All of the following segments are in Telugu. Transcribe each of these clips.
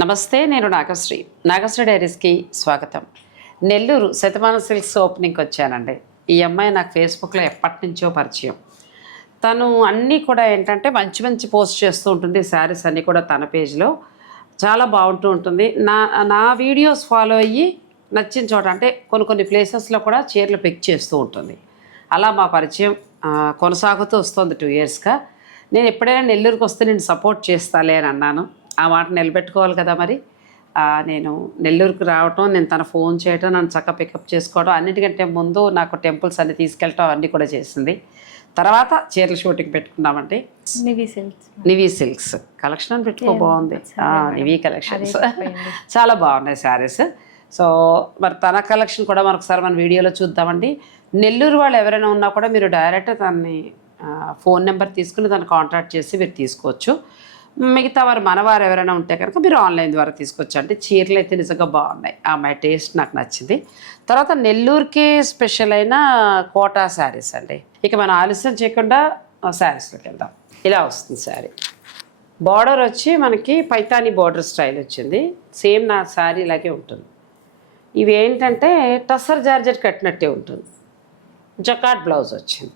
నమస్తే నేను నాగశ్రీ. నాగశ్రీ డైరీస్కి స్వాగతం. నెల్లూరు శతమాన సిల్క్స్ ఓపెనింగ్కి వచ్చానండి. ఈ అమ్మాయి నాకు ఫేస్బుక్లో ఎప్పటి నుంచో పరిచయం. తను అన్నీ కూడా ఏంటంటే మంచి మంచి పోస్ట్ చేస్తూ ఉంటుంది. శారీస్ అన్నీ కూడా తన పేజ్లో. చాలా బాగుంటూ ఉంటుంది. నా నా వీడియోస్ ఫాలో అయ్యి నచ్చిన చోట అంటే కొన్ని కొన్ని ప్లేసెస్లో కూడా చీరలు పిక్ చేస్తూ ఉంటుంది. అలా మా పరిచయం కొనసాగుతూ వస్తుంది టూ ఇయర్స్గా. నేను ఎప్పుడైనా నెల్లూరుకి వస్తే నేను సపోర్ట్ చేస్తాలే అని అన్నాను. ఆ మాట నిలబెట్టుకోవాలి కదా మరి. నేను నెల్లూరుకి రావటం నేను తన ఫోన్ చేయటం నన్ను చక్కగా పికప్ చేసుకోవడం అన్నిటికంటే ముందు నాకు టెంపుల్స్ అన్ని తీసుకెళ్ళటం అవన్నీ కూడా చేసింది. తర్వాత చీరల షూటింగ్ పెట్టుకున్నామండి. Nivi silks Nivi silks collection అని పెట్టుకో బాగుంది. నివీ కలెక్షన్స్. చాలా బాగున్నాయి శారీస్ సో మరి తన కలెక్షన్ కూడా మరొకసారి మన వీడియోలో చూద్దామండి. నెల్లూరు వాళ్ళు ఎవరైనా ఉన్నా కూడా మీరు డైరెక్ట్ తనని ఫోన్ నెంబర్ తీసుకుని తను కాంటాక్ట్ చేసి మీరు తీసుకోవచ్చు. మిగతా వారు మనవారు ఎవరైనా ఉంటే కనుక మీరు ఆన్లైన్ ద్వారా తీసుకోవచ్చు అంటే చీరలు అయితే నిజంగా బాగున్నాయి. ఆ మై టేస్ట్ నాకు నచ్చింది. తర్వాత నెల్లూరుకి స్పెషల్ అయిన కోటా శారీస్ అండి. ఇక మనం ఆలస్యం చేయకుండా శారీస్లోకి వెళ్దాం. ఇలా వస్తుంది శారీ. బార్డర్ వచ్చి మనకి పైతాని బార్డర్ స్టైల్ వచ్చింది. సేమ్ నా శారీ లాగే ఉంటుంది. ఇవి ఏంటంటే టస్సర్ జార్జెట్ కట్టినట్టే ఉంటుంది. జకాట్ బ్లౌజ్ వచ్చింది.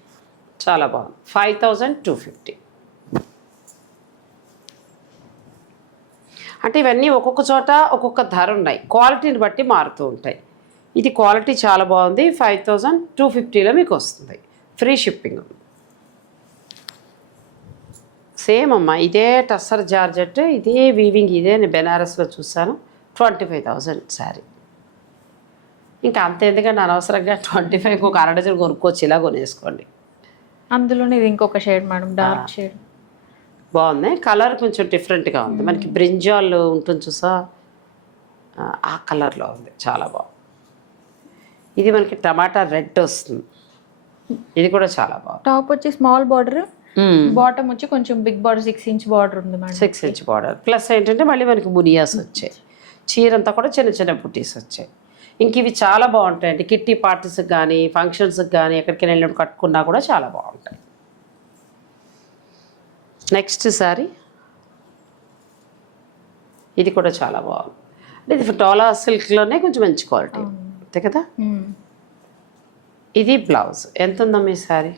చాలా బాగుంది. Five thousand two fifty. అంటే ఇవన్నీ ఒక్కొక్క చోట ఒక్కొక్క ధర ఉన్నాయి. క్వాలిటీని బట్టి మారుతూ ఉంటాయి. ఇది క్వాలిటీ చాలా బాగుంది. ఫైవ్ థౌజండ్ టూ ఫిఫ్టీలో మీకు వస్తుంది. Free shipping. సేమ్ అమ్మా ఇదే టస్సర్ జార్జెట్ ఇదే వీవింగ్ ఇదే నేను బెనారస్లో చూసాను ట్వంటీ ఫైవ్ థౌజండ్ శారీ. ఇంకా అంత ఎందుకంటే అనవసరంగా ట్వంటీ ఫైవ్ ఒక అర డజన్ కొనుక్కోవచ్చు. ఇలా కొనేసుకోండి. అందులోనే ఇది ఇంకొక షేడ్ మేడం డార్క్ షేడ్. బాగుంది. కలర్ కొంచెం డిఫరెంట్గా ఉంది. మనకి బ్రింజాల్ ఉంటుంది చూసా? ఆ, కలర్లో ఉంది. చాలా బాగుంది. ఇది మనకి టమాటా రెడ్ వస్తుంది. ఇది కూడా చాలా బాగుంది. టాప్ వచ్చి స్మాల్ బార్డర్ బాటమ్ వచ్చి కొంచెం big border six inch border ఉంది madam. Six inch border plus ఏంటంటే మళ్ళీ మనకి బునియాస్ వచ్చాయి. చీర అంతా కూడా చిన్న చిన్న బుటీస్ వచ్చాయి. ఇంక ఇవి చాలా బాగుంటాయండి. కిట్టి పార్టీస్కి కానీ ఫంక్షన్స్కి కానీ ఎక్కడికి వెళ్ళినప్పుడు కట్టుకున్నా కూడా చాలా బాగుంటాయి. నెక్స్ట్ సారీ. ఇది కూడా చాలా బాగుంది. అంటే ఇది డోలా సిల్క్లోనే కొంచెం మంచి క్వాలిటీ. అంతే కదా? ఇది బ్లౌజ్. ఎంత ఉందమ్మా ఈ sari?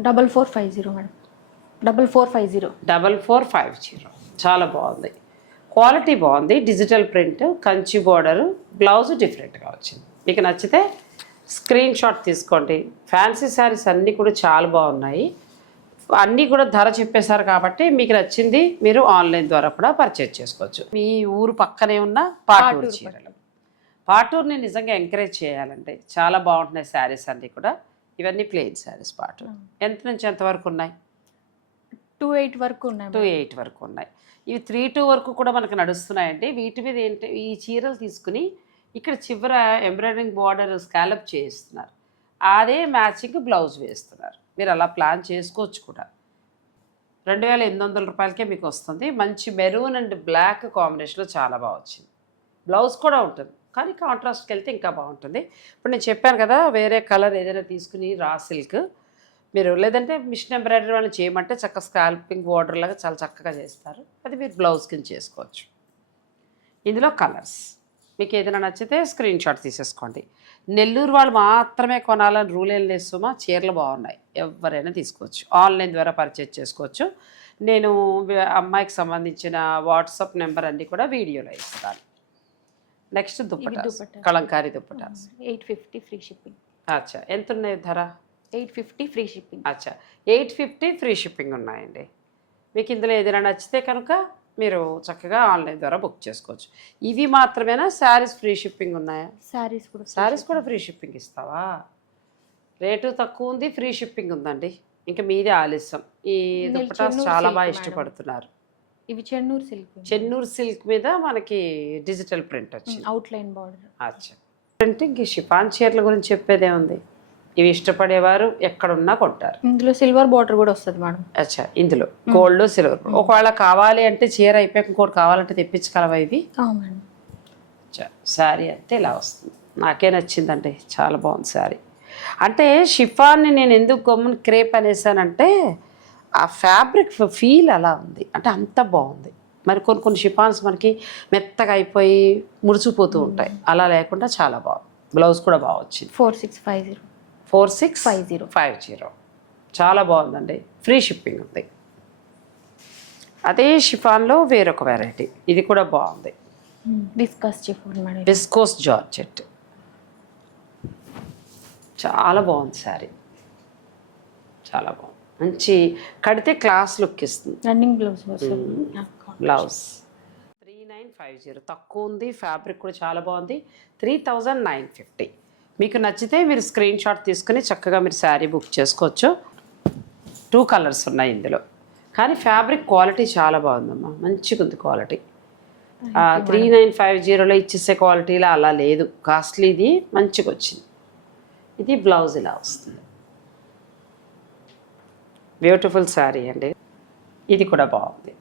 Double four five zero madam. Double four five zero. Double four five zero. చాలా బాగుంది. క్వాలిటీ బాగుంది. Digital print Kanchi border blouse డిఫరెంట్గా వచ్చింది. మీకు నచ్చితే స్క్రీన్ షాట్ తీసుకోండి. ఫ్యాన్సీ శారీస్ అన్నీ కూడా చాలా బాగున్నాయి. అన్నీ కూడా ధర చెప్పేశారు కాబట్టి మీకు నచ్చింది మీరు ఆన్లైన్ ద్వారా కూడా పర్చేజ్ చేసుకోవచ్చు. మీ ఊరు పక్కనే ఉన్న పాటూరు చీరలు. పాటూరుని నిజంగా ఎంకరేజ్ చేయాలండి చాలా బాగుంటున్నాయి శారీస్ అన్నీ కూడా. ఇవన్నీ ప్లెయిన్ శారీస్ పాటూరు ఎంత నుంచి ఎంత వరకు ఉన్నాయి? టూ ఎయిట్ వరకు ఉన్నాయి టూ ఎయిట్ వరకు ఉన్నాయి. ఇవి త్రీ టూ వరకు కూడా మనకు నడుస్తున్నాయండి. వీటి మీద ఏంటి ఈ చీరలు తీసుకుని ఇక్కడ చివర ఎంబ్రాయిడరింగ్ బార్డర్ స్కాలప్ చేస్తున్నారు అదే మ్యాచింగ్ బ్లౌజ్ వేస్తున్నారు. మీరు అలా ప్లాన్ చేసుకోవచ్చు కూడా. రెండు వేల ఎనిమిది వందల రూపాయలకే మీకు వస్తుంది. మంచి మెరూన్ అండ్ బ్లాక్ కాంబినేషన్లో చాలా బాగా వచ్చింది. బ్లౌజ్ కూడా ఉంటుంది. కానీ కాంట్రాస్ట్కి వెళ్తే ఇంకా బాగుంటుంది. ఇప్పుడు నేను చెప్పాను కదా వేరే కలర్ ఏదైనా తీసుకుని రా సిల్క్. మీరు లేదంటే మిషన్ ఎంబ్రాయిడరీ వాళ్ళు చేయమంటే చక్కగా స్కాల్పింగ్ బార్డర్ లాగా చాలా చక్కగా చేస్తారు. అది మీరు బ్లౌజ్ కింద చేసుకోవచ్చు. ఇందులో కలర్స్. మీకు ఏదైనా నచ్చితే స్క్రీన్ షాట్ తీసేసుకోండి. నెల్లూరు వాళ్ళు మాత్రమే కొనాలని రూల్ ఏం లేదు సుమా చీరలు బాగున్నాయి. ఎవరైనా తీసుకోవచ్చు. ఆన్లైన్ ద్వారా పర్చేజ్ చేసుకోవచ్చు. నేను అమ్మాయికి సంబంధించిన వాట్సాప్ నెంబర్ అన్నీ కూడా వీడియోలో ఇస్తాను. Next dupatta dupattas. Kalamkari dupattas. Eight fifty free shipping. అచ్చా. ఎంత ఉన్నాయి ధర? Eight fifty free shipping. అచ్చా. ఎయిట్ ఫిఫ్టీ ఫ్రీ షిప్పింగ్ ఉన్నాయండి. మీకు ఇందులో ఏదైనా నచ్చితే కనుక మీరు చక్కగా ఆన్లైన్ ద్వారా బుక్ చేసుకోవచ్చు. ఇవి మాత్రమేనా? శారీస్ ఫ్రీ షిప్పింగ్ ఉన్నాయా? శారీస్ కూడా శారీస్ కూడా ఫ్రీ షిప్పింగ్ ఇస్తావా? రేటు తక్కువ ఉంది ఫ్రీ షిప్పింగ్ ఉందండి. ఇంకా మీదే ఆలస్యం. ఈ దుప్పటాస్ చాలా బాగా. ఇష్టపడుతున్నారు. ఇవి చెన్నూరు సిల్క్ చెన్నూరు సిల్క్ మీద మనకి డిజిటల్ ప్రింట్ వచ్చింది. Outline border. అచ్చా. ప్రింటింగ్ షిఫాన్ చీరల గురించి చెప్పేదే ఉంది ఇవి ఇష్టపడేవారు ఎక్కడున్నా కొంటారు. ఇందులో సిల్వర్ బార్డర్ కూడా వస్తుంది మేడం అచ్చా ఇందులో. గోల్డ్ సిల్వర్ ఒకవేళ కావాలి అంటే చీర అయిపోయాక ఇంకోటి కావాలంటే తెప్పించగలవా ఇవి? శారీ అయితే ఇలా వస్తుంది. నాకే నచ్చిందండి. చాలా బాగుంది శారీ. అంటే షిఫాన్ని నేను ఎందుకు గమ్మున క్రేప్ అనేసానంటే ఆ ఫ్యాబ్రిక్ ఫీల్ అలా ఉంది. అంటే అంత బాగుంది. మరి కొన్ని కొన్ని షిఫాన్స్ మనకి మెత్తగా అయిపోయి ముడిచిపోతూ ఉంటాయి. అలా లేకుండా చాలా బాగుంది. బ్లౌజ్ కూడా బాగా వచ్చింది. Four six five zero four six five zero. Five zero. చాలా బాగుందండి. ఫ్రీ షిప్పింగ్ ఉంది. అదే షిఫాన్లో వేరొక వెరైటీ ఇది కూడా బాగుంది. మేడం. Viscose georgette. చాలా బాగుంది శారీ. చాలా బాగుంది. మంచి కడితే క్లాస్ లుక్ ఇస్తుంది. Running blouse blouse three nine five zero. తక్కువ ఉంది. ఫ్యాబ్రిక్ కూడా చాలా బాగుంది. Three thousand nine fifty. మీకు నచ్చితే మీరు స్క్రీన్ షాట్ తీసుకుని చక్కగా మీరు శారీ బుక్ చేసుకోవచ్చు. టూ కలర్స్ ఉన్నాయి ఇందులో. కానీ ఫ్యాబ్రిక్ క్వాలిటీ చాలా బాగుందమ్మా. మంచిగా ఉంది క్వాలిటీ త్రీ నైన్ ఫైవ్ జీరోలో ఇచ్చేసే క్వాలిటీలో అలా లేదు. కాస్ట్లీది మంచిగా వచ్చింది. ఇది బ్లౌజ్ ఇలా వస్తుంది. బ్యూటిఫుల్ శారీ అండి. ఇది కూడా బాగుంది.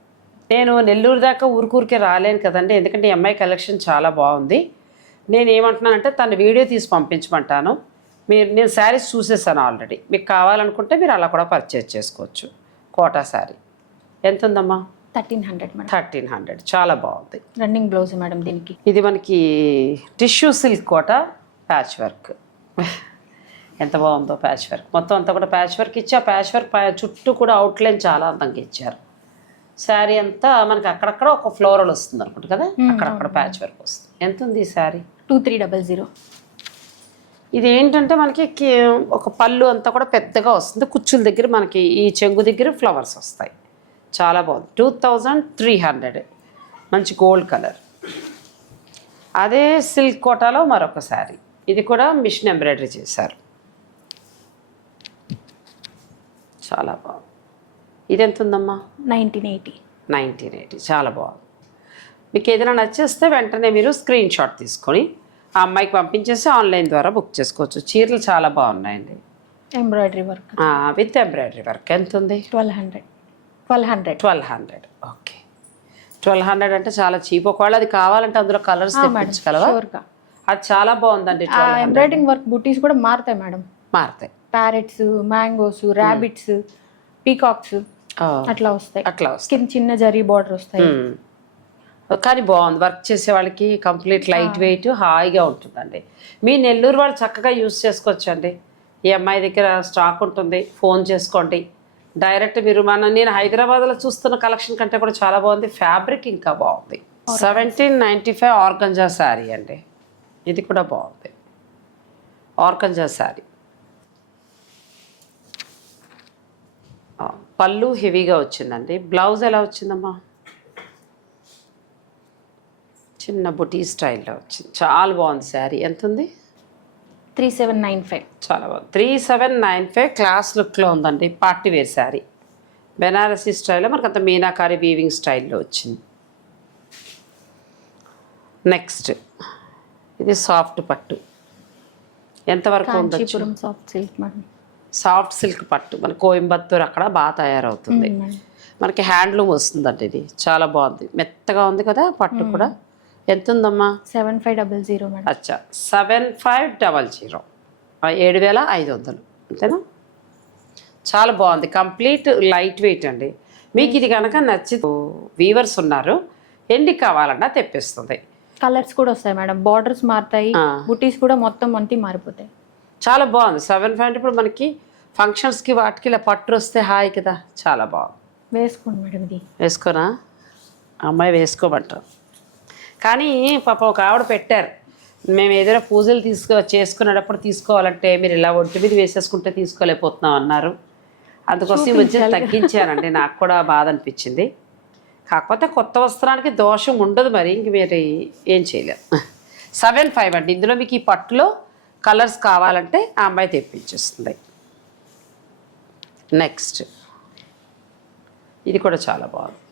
నేను నెల్లూరు దాకా ఊరికూరికే రాలేను కదండి. ఎందుకంటే ఈ అమ్మాయి కలెక్షన్ చాలా బాగుంది. నేను ఏమంటున్నానంటే తన వీడియో తీసి పంపించమంటాను. మీరు నేను శారీస్ చూసేసాను ఆల్రెడీ. మీకు కావాలనుకుంటే మీరు అలా కూడా పర్చేజ్ చేసుకోవచ్చు. కోటా శారీ. ఎంత ఉందమ్మా thirteen hundred madam. Thirteen hundred. చాలా బాగుంది. రన్నింగ్ బ్లౌజ్ మేడం దీనికి. ఇది మనకి tissue silk Kota patch work. ఎంత బాగుందో ప్యాచ్ వర్క్. మొత్తం అంతా కూడా ప్యాచ్ వర్క్ ఇచ్చి ఆ ప్యాచ్ వర్క్ చుట్టూ కూడా అవుట్లైన్ చాలా అందంగా ఇచ్చారు. శారీ అంతా మనకి అక్కడక్కడ ఒక ఫ్లోరల్ వస్తుంది అనుకుంటు కదా? అక్కడక్కడ ప్యాచ్ వర్క్ వస్తుంది. ఎంత ఉంది ఈ sari? Two three double zero ఇది ఏంటంటే మనకి ఒక పళ్ళు అంతా కూడా పెద్దగా వస్తుంది. కుచ్చుల దగ్గర మనకి ఈ చెంగు దగ్గర ఫ్లవర్స్ వస్తాయి. చాలా బాగుంది. టూ థౌజండ్ త్రీ హండ్రెడ్ మంచి గోల్డ్ కలర్. అదే సిల్క్ కోటాలో మరొక శారీ. ఇది కూడా మిషన్ ఎంబ్రాయిడరీ చేశారు. చాలా బాగుంది. ఇది ఎంత ఉందమ్మా నైన్టీన్ ఎయిటీ నైన్టీన్ ఎయిటీ చాలా బాగుంది. మీకు ఏదైనా నచ్చేస్తే వెంటనే మీరు స్క్రీన్ షాట్ తీసుకొని ఆ అమ్మాయికి పంపించేసి ఆన్లైన్ ద్వారా బుక్ చేసుకోవచ్చు. చీరలు చాలా బాగున్నాయండి. Embroidery work. With embroidery work ఎంత ఉంది? Twelve hundred. Twelve hundred. Twelve hundred. Okay. Twelve hundred అంటే చాలా చీప్. ఒకవేళ అది కావాలంటే అందులో కలర్స్ తెప్పించగలవా? అది చాలా బాగుందండి ఆ ఎంబ్రాయిడరింగ్ వర్క్ బుటీస్ కూడా మారుతాయి మేడం. మారుతాయి. ప్యారెట్స్ మ్యాంగోస్ ర్యాబిట్స్ పీకాక్స్ అట్లా వస్తాయి. అట్లా కింద చిన్న జరీ బార్డర్ వస్తాయి. కానీ బాగుంది. వర్క్ చేసే వాళ్ళకి కంప్లీట్ లైట్ వెయిట్ హాయిగా ఉంటుందండి. మీ నెల్లూరు వాళ్ళు చక్కగా యూస్ చేసుకోవచ్చు అండి ఈ అమ్మాయి దగ్గర స్టాక్ ఉంటుంది. ఫోన్ చేసుకోండి. డైరెక్ట్ మీరు మన నేను హైదరాబాద్లో చూస్తున్న కలెక్షన్ కంటే కూడా చాలా బాగుంది. ఫ్యాబ్రిక్ ఇంకా బాగుంది. Seventeen ninety five organza sari అండి. ఇది కూడా బాగుంది. ఆర్గంజా శారీ. పళ్ళు హెవీగా వచ్చిందండి. బ్లౌజ్ ఎలా వచ్చిందమ్మా? చిన్న బుటీ స్టైల్లో వచ్చింది చాలా బాగుంది శారీ. ఎంత ఉంది త్రీ సెవెన్ నైన్ ఫైవ్. చాలా బాగుంది. Three seven nine five class లుక్లో ఉందండి. Party wear sari. బెనారసీ స్టైల్లో మనకు అంత మీనాకారి వీవింగ్ స్టైల్లో వచ్చింది. నెక్స్ట్. ఇది సాఫ్ట్ పట్టు. ఎంతవరకు ఉండొచ్చు? సాఫ్ట్ సిల్క్ సాఫ్ట్ సిల్క్ పట్టు. మన కోయంబత్తూర్ అక్కడ బాగా తయారవుతుంది. మనకి హ్యాండ్లూమ్ వస్తుందండి ఇది. చాలా బాగుంది. మెత్తగా ఉంది కదా పట్టు కూడా. ఎంత ఉందమ్మా seven five double zero madam. అచ్చా. Seven five double zero. ఏడు వేల ఐదు వందలు. అంతేనా? చాలా బాగుంది. కంప్లీట్ లైట్ వెయిట్ అండి. మీకు ఇది కనుక నచ్చి వీవర్స్ ఉన్నారు. ఎన్ని కావాలన్నా తెప్పిస్తుంది. కలర్స్ కూడా వస్తాయి మేడం. బార్డర్స్ మారుతాయి. బుటీస్ కూడా మొత్తం అంతి మారిపోతాయి. చాలా బాగుంది. సెవెన్ ఫైవ్ ఇప్పుడు మనకి ఫంక్షన్స్కి వాటికి ఇలా పట్టు వస్తే హాయ్ కదా. చాలా బాగుంది. వేసుకోండి మేడం ఇది. వేసుకోనా అమ్మాయి వేసుకోమంటాం కానీ పాప ఒక ఆవిడ పెట్టారు. మేము ఏదైనా పూజలు తీసుకో చేసుకునేటప్పుడు తీసుకోవాలంటే మీరు ఇలా ఒంటి మీద వేసేసుకుంటే తీసుకోలేకపోతున్నాం అన్నారు. అందుకోసం ఈ మధ్య తగ్గించానండి. నాకు కూడా బాధ అనిపించింది. కాకపోతే కొత్త వస్త్రానికి దోషం ఉండదు మరి ఇంక మీరు ఏం చేయలేం. సెవెన్ ఫైవ్ అండి. ఇందులో మీకు ఈ పట్టులో కలర్స్ కావాలంటే ఆ అమ్మాయి తెప్పించేస్తుంది. నెక్స్ట్. ఇది కూడా చాలా బాగుంది.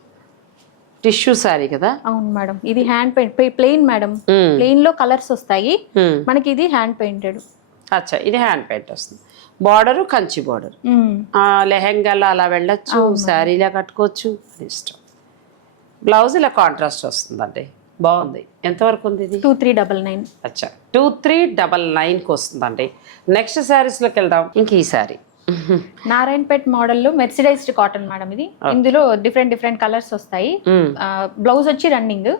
టిష్యూ శారీ కదా? అవును మేడం. ఇది హ్యాండ్ పెయింట్ ప్లెయిన్ మేడం. ప్లెయిన్లో కలర్స్ వస్తాయి. మనకి ఇది హ్యాండ్ పెయింటెడ్ అచ్చా ఇది హ్యాండ్ పెయింట్ వస్తుంది. బార్డరు కంచి బార్డర్ లెహెంగాలో అలా వెళ్ళొచ్చు శారీలా కట్టుకోవచ్చు అది ఇష్టం. బ్లౌజ్ ఇలా కాంట్రాస్ట్ వస్తుందండి. బాగుంది. ఎంతవరకు ఉంది ఇది? టూ త్రీ డబల్ నైన్ అచ్చా టూ త్రీ డబల్ నైన్కి వస్తుందండి. నెక్స్ట్ శారీస్లోకి వెళ్దాం. ఇంక ఈ శారీ నారాయణపేట్ మోడల్లో మెర్సిడైజ్డ్ కాటన్ మేడం ఇది. ఇందులో డిఫరెంట్ డిఫరెంట్ కలర్స్ వస్తాయి. బ్లౌజ్ వచ్చి రన్నింగ్.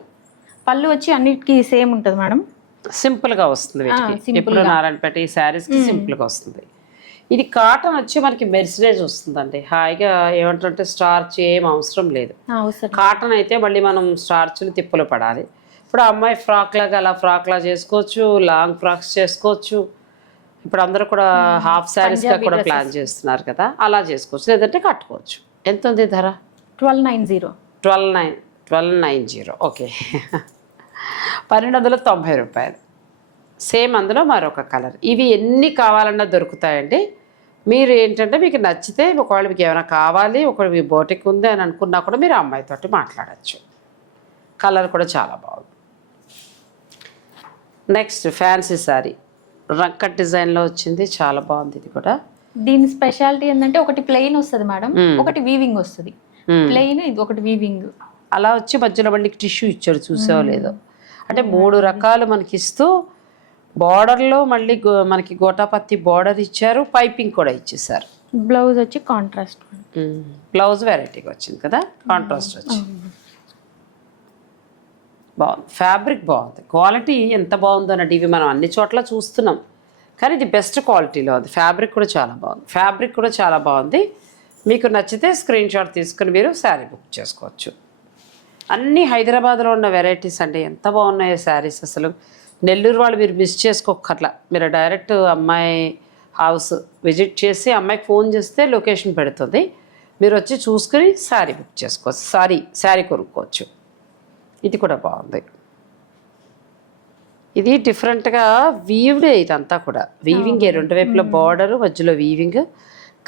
పళ్ళు వచ్చి అన్నిటికీ సేమ్ ఉంటుంది మేడం. సింపుల్గా వస్తుంది ఎప్పుడు నారాయణపేట ఈ శారీస్కి సింపుల్గా వస్తుంది. ఇది కాటన్ వచ్చి మనకి మెర్సిడైజ్ వస్తుందండి. హాయిగా ఏమంటుంటే స్టార్చ్ ఏం అవసరం లేదు. కాటన్ అయితే మళ్ళీ మనం స్టార్చ్లు తిప్పులు పడాలి. ఇప్పుడు అమ్మాయి ఫ్రాక్ లాగా అలా ఫ్రాక్ లా చేసుకోవచ్చు లాంగ్ ఫ్రాక్స్ చేసుకోవచ్చు. ఇప్పుడు అందరూ కూడా హాఫ్ శారీస్గా కూడా ప్లాన్ చేస్తున్నారు కదా అలా చేసుకోవచ్చు. లేదంటే కట్టుకోవచ్చు. ఎంత ఉంది ధర? Twelve nine zero. Twelve nine twelve nine zero. Okay. పన్నెండు వందల తొంభై రూపాయలు. సేమ్ అందులో మరొక కలర్. ఇవి ఎన్ని కావాలన్నా దొరుకుతాయండి. మీరు ఏంటంటే మీకు నచ్చితే ఒకవేళ మీకు ఏమైనా కావాలి ఒకవేళ మీ బోటిక్ ఉంది అని అనుకున్నా కూడా మీరు అమ్మాయితోటి మాట్లాడచ్చు. కలర్ కూడా చాలా బాగుంది. Next fancy sari. రంకట్ డిజైన్లో వచ్చింది చాలా బాగుంది ఇది కూడా. దీని స్పెషాలిటీ ఏంటంటే ఒకటి ప్లెయిన్ వస్తుంది మేడం ఒకటి వీవింగ్ వస్తుంది. ప్లెయిన్ ఇది ఒకటి వీవింగ్ అలా వచ్చి మధ్యలో మళ్ళీ టిష్యూ ఇచ్చాడు చూసావో లేదో. అంటే మూడు రకాలు మనకి ఇస్తూ బార్డర్లో మళ్ళీ మనకి గోటాపత్తి బార్డర్ ఇచ్చారు పైపింగ్ కూడా ఇచ్చేసారు. బ్లౌజ్ వచ్చి కాంట్రాస్ట్ బ్లౌజ్ వెరైటీగా వచ్చింది కదా కాంట్రాస్ట్ వచ్చి. బాగుంది ఫ్యాబ్రిక్ బాగుంది. క్వాలిటీ ఎంత బాగుందోనండి ఇవి మనం అన్ని చోట్ల చూస్తున్నాం. కానీ ఇది బెస్ట్ క్వాలిటీలో ఉంది ఫ్యాబ్రిక్ కూడా చాలా బాగుంది. ఫ్యాబ్రిక్ కూడా చాలా బాగుంది. మీకు నచ్చితే స్క్రీన్ షాట్ తీసుకుని మీరు శారీ బుక్ చేసుకోవచ్చు. అన్ని హైదరాబాద్లో ఉన్న వెరైటీస్ అండి ఎంత బాగున్నాయో శారీస్ అసలు. నెల్లూరు వాళ్ళు మీరు మిస్ చేసుకోకర్లా మీరు డైరెక్ట్ అమ్మాయి హౌస్ విజిట్ చేసి అమ్మాయికి ఫోన్ చేస్తే లొకేషన్ పెడుతుంది. మీరు వచ్చి చూసుకుని శారీ బుక్ చేసుకోవచ్చు. సారీ శారీ కొనుక్కోవచ్చు. ఇది కూడా బాగుంది. ఇది డిఫరెంట్గా వీవ్డే ఇదంతా కూడా. వీవింగే రెండు వైపుల బార్డర్ మధ్యలో వీవింగ్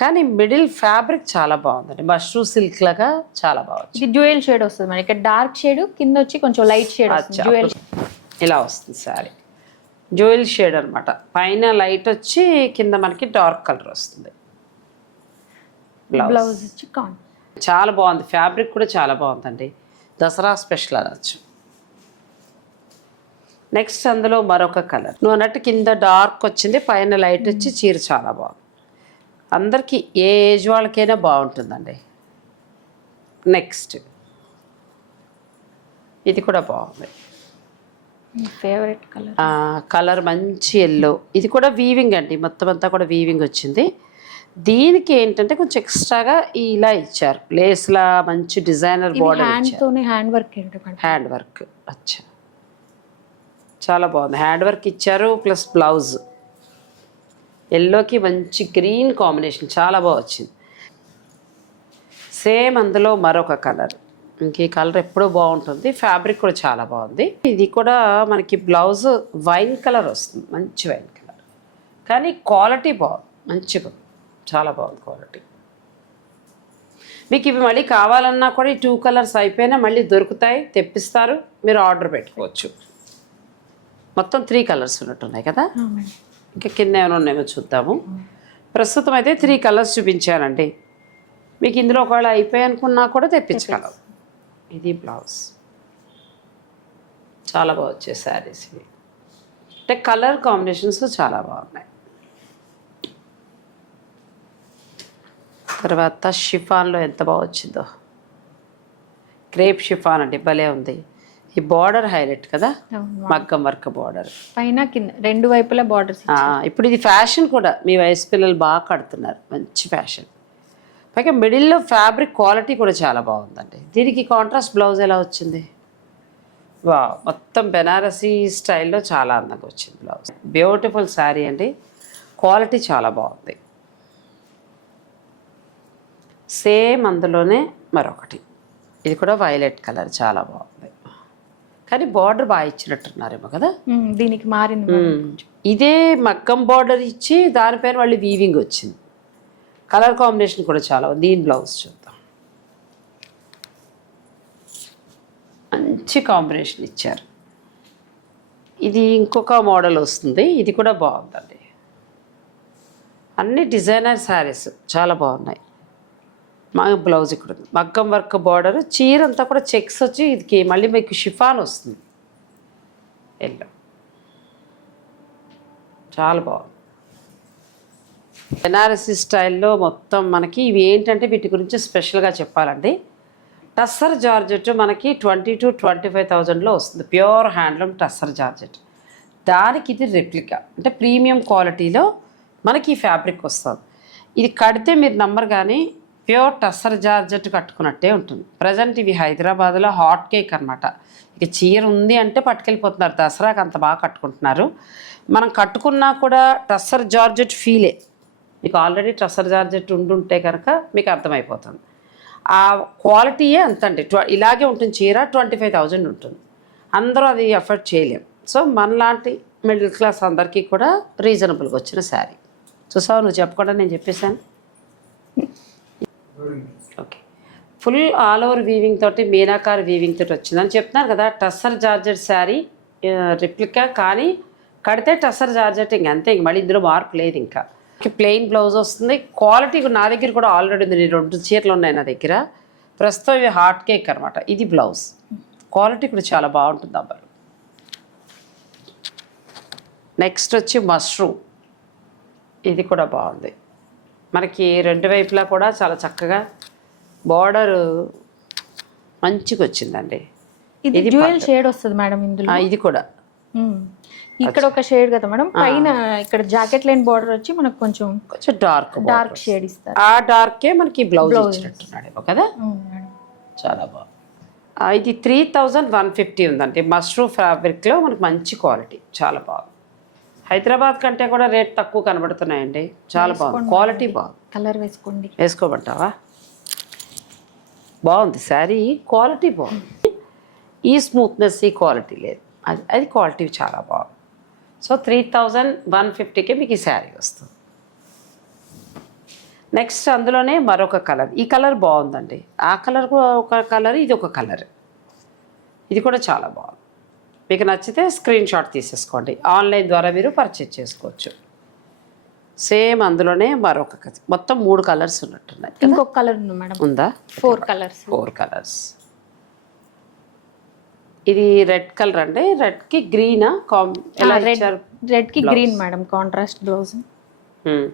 కానీ మిడిల్ ఫ్యాబ్రిక్ చాలా బాగుందండి. మష్రూ సిల్క్ లాగా చాలా బాగుంది ఇది డ్యూయల్ షేడ్ వస్తుంది మనకి ఇక్కడ డార్క్ షేడ్ కింద వచ్చి కొంచెం లైట్ షేడ్. డ్యూయల్ ఇలా వస్తుంది శారీ జ్యువెల్ షేడ్ అనమాట పైన లైట్ వచ్చి కింద మనకి డార్క్ కలర్ వస్తుంది. బ్లౌజ్ చాలా బాగుంది. ఫ్యాబ్రిక్ కూడా చాలా బాగుందండి. దసరా స్పెషల్ అనొచ్చు నెక్స్ట్ అందులో మరొక కలర్. నువ్వు అన్నట్టు కింద డార్క్ వచ్చింది పైన లైట్ వచ్చి చీర చాలా బాగుంది. అందరికీ ఏ ఏజ్ వాళ్ళకైనా బాగుంటుందండి. నెక్స్ట్ ఇది కూడా బాగుంది. Favourite colour? ఆ, కలర్ మంచి ఎల్లో ఇది కూడా వీవింగ్ అండి మొత్తం అంతా కూడా వీవింగ్ వచ్చింది. దీనికి ఏంటంటే కొంచెం ఎక్స్ట్రాగా ఇలా ఇచ్చారు. లేస్లా మంచి designer border hand work hand work అచ్చా. చాలా బాగుంది. హ్యాండ్ వర్క్ ఇచ్చారు ప్లస్ బ్లౌజ్ ఎల్లోకి మంచి గ్రీన్ కాంబినేషన్ చాలా బాగా వచ్చింది. సేమ్ అందులో మరొక కలర్ ఇంక ఈ కలర్ ఎప్పుడూ బాగుంటుంది. ఫ్యాబ్రిక్ కూడా చాలా బాగుంది. ఇది కూడా మనకి బ్లౌజ్ వైన్ కలర్ వస్తుంది. మంచి వైన్ కలర్ కానీ క్వాలిటీ బాగుంది. మంచిగా. చాలా బాగుంది క్వాలిటీ. మీకు ఇవి మళ్ళీ కావాలన్నా కూడా ఈ టూ కలర్స్ అయిపోయినా మళ్ళీ దొరుకుతాయి తెప్పిస్తారు మీరు ఆర్డర్ పెట్టుకోవచ్చు. మొత్తం త్రీ కలర్స్ ఉన్నట్టున్నాయి కదా? ఇంకా కింద ఏమైనా ఉన్నాయేమో చూద్దాము. ప్రస్తుతం అయితే త్రీ కలర్స్ చూపించానండి. మీకు ఇందులో ఒకవేళ అయిపోయి అనుకున్నా కూడా తెప్పించగలవు ఇది బ్లౌజ్. చాలా బాగా వచ్చాయి శారీస్ ఇవి. అంటే కలర్ కాంబినేషన్స్ చాలా బాగున్నాయి. తర్వాత షిఫాన్లో ఎంత బాగా వచ్చిందో. క్రేప్ షిఫాన్ అండి భలే ఉంది. ఈ బార్డర్ హైలైట్ కదా. మగ్గం వర్క్ బార్డర్. పైన కింద రెండు వైపులా బార్డర్స్ ఆ, ఇప్పుడు ఇది ఫ్యాషన్ కూడా మీ వయసు పిల్లలు బాగా కడుతున్నారు మంచి ఫ్యాషన్. పైగా మిడిల్లో ఫ్యాబ్రిక్ క్వాలిటీ కూడా చాలా బాగుందండి. దీనికి కాంట్రాస్ట్ బ్లౌజ్ ఎలా వచ్చింది? వా మొత్తం బెనారసీ స్టైల్లో చాలా అందంగా వచ్చింది బ్లౌజ్. బ్యూటిఫుల్ శారీ అండి. క్వాలిటీ చాలా బాగుంది. సేమ్ అందులోనే మరొకటి. ఇది కూడా వైలెట్ కలర్ చాలా బాగుంది. కానీ బార్డర్ బాగా ఇచ్చినట్టున్నారేమో కదా? దీనికి మారింది. ఇదే మగ్గం బార్డర్ ఇచ్చి దానిపైన మళ్ళీ వీవింగ్ వచ్చింది. కలర్ కాంబినేషన్ కూడా చాలా ఉంది. దీని బ్లౌజ్ చూద్దాం. మంచి కాంబినేషన్ ఇచ్చారు. ఇది ఇంకొక మోడల్ వస్తుంది. ఇది కూడా బాగుందండి. అన్ని డిజైనర్ శారీస్ చాలా బాగున్నాయి. మా బ్లౌజ్ ఇక్కడ ఉంది. మగ్గం వర్క్ బార్డర్ చీర అంతా కూడా చెక్స్ వచ్చి ఇది మళ్ళీ మీకు షిఫాన్ వస్తుంది. ఎల్లో. చాలా బాగుంది. బెనారసీ స్టైల్లో మొత్తం మనకి ఇవి ఏంటంటే వీటి గురించి స్పెషల్గా చెప్పాలండి. టస్సర్ జార్జెట్ మనకి ట్వంటీ టు ట్వంటీ ఫైవ్ థౌజండ్లో వస్తుంది. ప్యూర్ హ్యాండ్లూమ్ టస్సర్ జార్జెట్ దానికి ఇది రెప్లికా అంటే ప్రీమియం క్వాలిటీలో మనకి ఈ ఫ్యాబ్రిక్ వస్తుంది. ఇది కడితే మీరు నమ్మరు కానీ ప్యూర్ టస్సర్ జార్జెట్ కట్టుకున్నట్టే ఉంటుంది. ప్రజెంట్ ఇవి హైదరాబాద్లో హాట్ కేక్ అనమాట ఇక చీర ఉంది అంటే పట్టుకెళ్ళిపోతున్నారు. దసరాకి అంత బాగా కట్టుకుంటున్నారు. మనం కట్టుకున్నా కూడా టస్సర్ జార్జెట్ ఫీలే. మీకు ఆల్రెడీ టస్సర్ జార్జెట్ ఉండుంటే కనుక మీకు అర్థమైపోతుంది. ఆ క్వాలిటీయే అంత అండి ఇలాగే ఉంటుంది చీర ట్వంటీ ఫైవ్ థౌజండ్ ఉంటుంది. అందరూ అది ఎఫర్ట్ చేయలేం. సో మనలాంటి మిడిల్ క్లాస్ అందరికీ కూడా రీజనబుల్గా వచ్చిన శారీ. చూసావు? నువ్వు చెప్పకుండా నేను చెప్పేశాను. Okay full all over weaving తోటి మీనాకార్ వీవింగ్ తోటి వచ్చిందని చెప్తున్నాను కదా. టస్సర్ జార్జెట్ శారీ రిప్లికా కానీ కడితే టస్సర్ జార్జెట్ ఇంక అంతే ఇంక మళ్ళీ ఇందులో మార్పు లేదు ఇంకా. ప్లెయిన్ బ్లౌజ్ వస్తుంది. క్వాలిటీ నా దగ్గర కూడా ఆల్రెడీ ఉంది. రెండు చీరలు ఉన్నాయి నా దగ్గర. ప్రస్తుతం ఇవి హాట్ కేక్ అనమాట ఇది బ్లౌజ్ క్వాలిటీ కూడా చాలా బాగుంటుంది అబ్బాయి. నెక్స్ట్ వచ్చి మష్రూమ్ ఇది కూడా బాగుంది. మనకి రెండు వైపులా కూడా చాలా చక్కగా బార్డర్ మంచిగా వచ్చిందండి ఇది డ్యూయల్ షేడ్ వస్తుంది మేడం ఇందులో? ఇది కూడా. ఇక్కడ ఒక షేడ్ కదా మేడం? పైన ఇక్కడ జాకెట్ లైన్ బార్డర్ వచ్చి మనకు కొంచెం కొంచెం డార్క్ డార్క్ షేడ్ ఇస్తారు. ఆ డార్కే మనకి బ్లౌజ్ ఇచ్చినట్టున్నాడు కదా? చాలా బాగుంది ఇది త్రీ థౌజండ్ వన్ ఫిఫ్టీ ఉందండి. మష్రూమ్ ఫ్యాబ్రిక్లో మనకి మంచి క్వాలిటీ. చాలా బాగుంది. హైదరాబాద్ కంటే కూడా రేట్ తక్కువ కనబడుతున్నాయండి. చాలా బాగుంది. క్వాలిటీ బాగుంది కలర్ వేసుకోండి. వేసుకోమంటావా? బాగుంది. శారీ క్వాలిటీ బాగుంది ఈ స్మూత్నెస్ ఈ క్వాలిటీ లేదు. అది అది క్వాలిటీ చాలా బాగుంది. సో త్రీ థౌజండ్ వన్ ఫిఫ్టీకే మీకు ఈ శారీ వస్తుంది. నెక్స్ట్ అందులోనే మరొక కలర్ ఈ కలర్ బాగుందండి. ఆ కలర్ ఒక కలర్ ఇది ఒక కలర్ ఇది కూడా చాలా బాగుంది. మీకు నచ్చితే స్క్రీన్ షాట్ తీసేసుకోండి. ఆన్లైన్ ద్వారా మీరు పర్చేజ్ చేసుకోవచ్చు. సేమ్ అందులోనే మరొక మొత్తం మూడు కలర్స్ ఉన్నట్టున్నాయి ఇంకొక కలర్ ఉంది మేడం. ఉందా? ఫోర్ కలర్స్ ఫోర్ కలర్స్ ఇది రెడ్ కలర్ అండి. రెడ్కి గ్రీనా కామ్ ఎలా రెడ్ రెడ్కి green madam contrast blouse Hmm.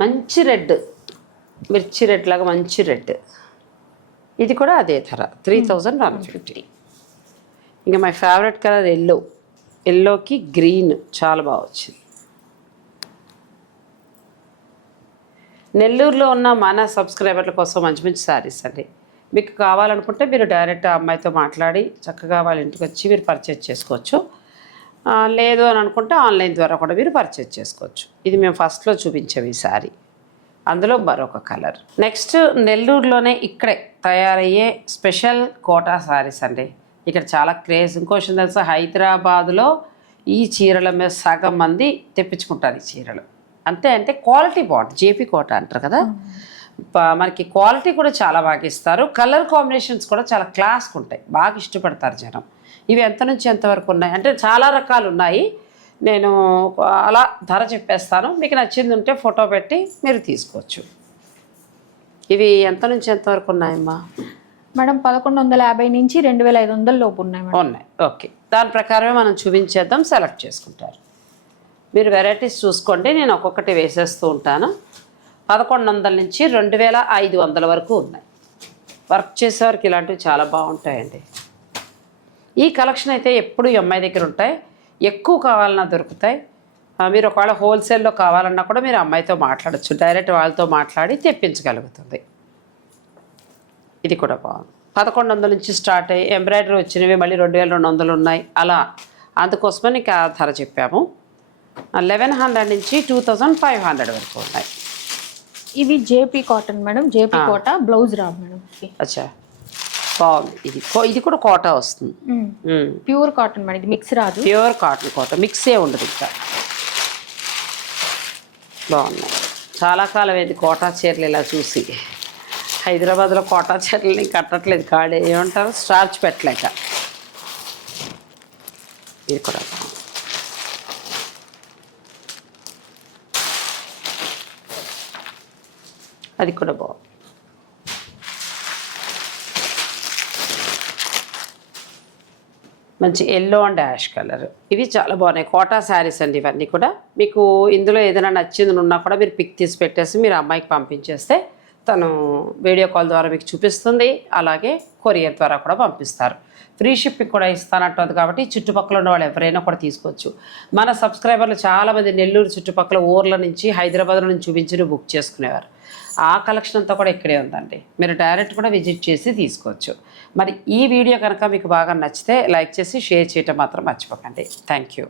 మంచి రెడ్ మిర్చి రెడ్ లాగా మంచి రెడ్ ఇది కూడా అదే ధర. Three thousand one fifty. ఇంకా మై ఫేవరెట్ కలర్ ఎల్లో. ఎల్లోకి గ్రీన్ చాలా బాగా వచ్చింది. నెల్లూరులో ఉన్న మన సబ్స్క్రైబర్ల కోసం మంచి మంచి శారీస్ అండి. మీకు కావాలనుకుంటే మీరు డైరెక్ట్ ఆ అమ్మాయితో మాట్లాడి చక్కగా వాళ్ళ ఇంటికి వచ్చి మీరు పర్చేజ్ చేసుకోవచ్చు. లేదు అని అనుకుంటే ఆన్లైన్ ద్వారా కూడా మీరు పర్చేజ్ చేసుకోవచ్చు. ఇది మేము ఫస్ట్లో చూపించాము ఈ శారీ. అందులో మరొక కలర్. నెక్స్ట్ నెల్లూరులోనే ఇక్కడే తయారయ్యే స్పెషల్ కోటా శారీస్ అండి. ఇక్కడ చాలా క్రేజ్. ఇంకో విషయం తెలుసా? హైదరాబాద్లో ఈ చీరల మీద సగం మంది తెప్పించుకుంటారు ఈ చీరలు. అంతే అంటే క్వాలిటీ బాగుంటుంది. జేపీ కోట అంటారు కదా? మనకి క్వాలిటీ కూడా చాలా బాగా ఇస్తారు. కలర్ కాంబినేషన్స్ కూడా చాలా క్లాస్గా ఉంటాయి. బాగా ఇష్టపడతారు జనం. ఇవి ఎంత నుంచి ఎంతవరకు ఉన్నాయి? అంటే చాలా రకాలు ఉన్నాయి. నేను అలా ధర చెప్పేస్తాను. మీకు నచ్చింది ఉంటే ఫోటో పెట్టి మీరు తీసుకోవచ్చు. ఇవి ఎంత నుంచి ఎంతవరకు ఉన్నాయమ్మా? మేడం పదకొండు వందల యాభై నుంచి రెండు వేల ఐదు వందల లోపు ఉన్నాయి మేడం. ఉన్నాయి. ఓకే. దాని ప్రకారమే మనం చూపించేద్దాం సెలెక్ట్ చేసుకుంటారు. మీరు వెరైటీస్ చూసుకోండి నేను ఒక్కొక్కటి వేసేస్తూ ఉంటాను. పదకొండు వందల నుంచి రెండు వేల ఐదు వందల వరకు ఉన్నాయి. వర్క్ చేసేవారికి ఇలాంటివి చాలా బాగుంటాయండి. ఈ కలెక్షన్ అయితే ఎప్పుడు ఈ అమ్మాయి దగ్గర ఉంటాయి. ఎక్కువ కావాలన్నా దొరుకుతాయి. మీరు ఒకవేళ హోల్సేల్లో కావాలన్నా కూడా మీరు అమ్మాయితో మాట్లాడచ్చు. డైరెక్ట్ వాళ్ళతో మాట్లాడి తెప్పించగలుగుతుంది. ఇది కూడా బాగుంది. పదకొండు వందల నుంచి స్టార్ట్ అయ్యి ఎంబ్రాయిడరీ వచ్చినవి మళ్ళీ రెండు వేల రెండు వందలు ఉన్నాయి. అలా అందుకోసమే నీకు ఆ ధర చెప్పాము. లెవెన్ హండ్రెడ్ నుంచి టూ థౌజండ్ ఫైవ్ హండ్రెడ్ వరకు ఉన్నాయి. ఇవి JP cotton madam. JP Kota blouse రాదు మేడం. అచ్చా. బాగుంది. ఇది కో- ఇది కూడా కోటా వస్తుంది. Pure cotton madam. ఇది మిక్స్ రాదు. Pure cotton Kota. మిక్సే ఉండదు ఇంకా. బాగున్నాయి. చాలా కాలం అయింది కోటా చీరలు ఇలా చూసి. హైదరాబాద్లో కోటా చీరలని కట్టట్లేదు కాడే ఏమంటారు స్టార్చ్ పెట్టలేక. ఇది కూడా. అది కూడా బాగుంది. మంచి ఎల్లో అండ్ యాష్ కలర్ ఇవి చాలా బాగున్నాయి. కోటా శారీస్ అండి ఇవన్నీ కూడా. మీకు ఇందులో ఏదైనా నచ్చింది ఉన్నా కూడా మీరు పిక్ తీసి పెట్టేసి మీరు అమ్మాయికి పంపించేస్తే తను వీడియో కాల్ ద్వారా మీకు చూపిస్తుంది. అలాగే కొరియర్ ద్వారా కూడా పంపిస్తారు. ఫ్రీ షిప్పింగ్ కూడా ఇస్తానంటుంది కాబట్టి చుట్టుపక్కల ఉన్న వాళ్ళు ఎవరైనా కూడా తీసుకోవచ్చు. మన సబ్స్క్రైబర్లు చాలామంది నెల్లూరు చుట్టుపక్కల ఊర్ల నుంచి హైదరాబాద్ నుంచి చూపించి బుక్ చేసుకునేవారు. ఆ కలెక్షన్ అంతా కూడా ఇక్కడే ఉందండి. మీరు డైరెక్ట్ కూడా విజిట్ చేసి తీసుకోవచ్చు. మరి ఈ వీడియో కనుక మీకు బాగా నచ్చితే లైక్ చేసి షేర్ చేయటం మాత్రం మర్చిపోకండి. Thank you